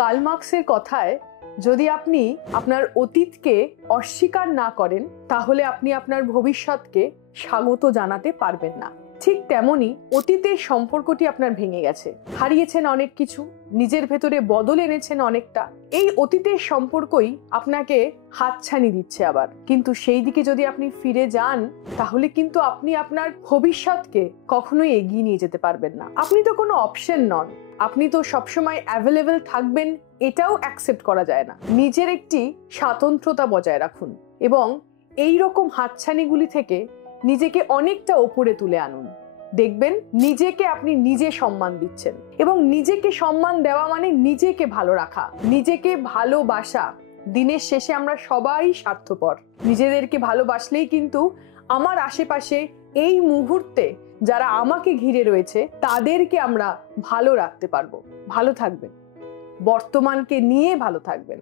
Curl মার্কসের কথায় যদি আপনি আপনার অতীতকে অস্বীকার না করেন তাহলে আপনি আপনার ভবিষ্যৎকে স্বাগত জানাতে পারবেন না। ঠিক তেমনি অতীতের সম্পর্কটি আপনার ভেঙে গেছে, হারিয়েছেন অনেক কিছু, নিজের ভেতরে বদল এনেছেন অনেকটা। এই অতীতের সম্পর্কই আপনাকে হাতছানি দিচ্ছে আবার, কিন্তু সেই দিকে যদি আপনি ফিরে যান তাহলে কিন্তু আপনি আপনার ভবিষ্যৎকে কখনোই এগিয়ে নিয়ে যেতে পারবেন না। আপনি তো কোনো অপশন নন, আপনি তো সবসময় অ্যাভেলেবেল থাকবেন এটাও অ্যাকসেপ্ট করা যায় না। নিজের একটি স্বাতন্ত্র্যতা বজায় রাখুন এবং এই রকম হাতছানিগুলি থেকে নিজেকে অনেকটা ওপরে তুলে আনুন। দেখবেন নিজেকে আপনি নিজে সম্মান দিচ্ছেন, এবং নিজেকে সম্মান দেওয়া মানে নিজেকে ভালো রাখা, নিজেকে ভালোবাসা। দিনের শেষে আমরা সবাই স্বার্থপর। নিজেদেরকে ভালোবাসলেই কিন্তু আমার আশেপাশে এই মুহূর্তে যারা আমাকে ঘিরে রয়েছে তাদেরকে আমরা ভালো রাখতে পারবো। ভালো থাকবেন, বর্তমানকে নিয়ে ভালো থাকবেন।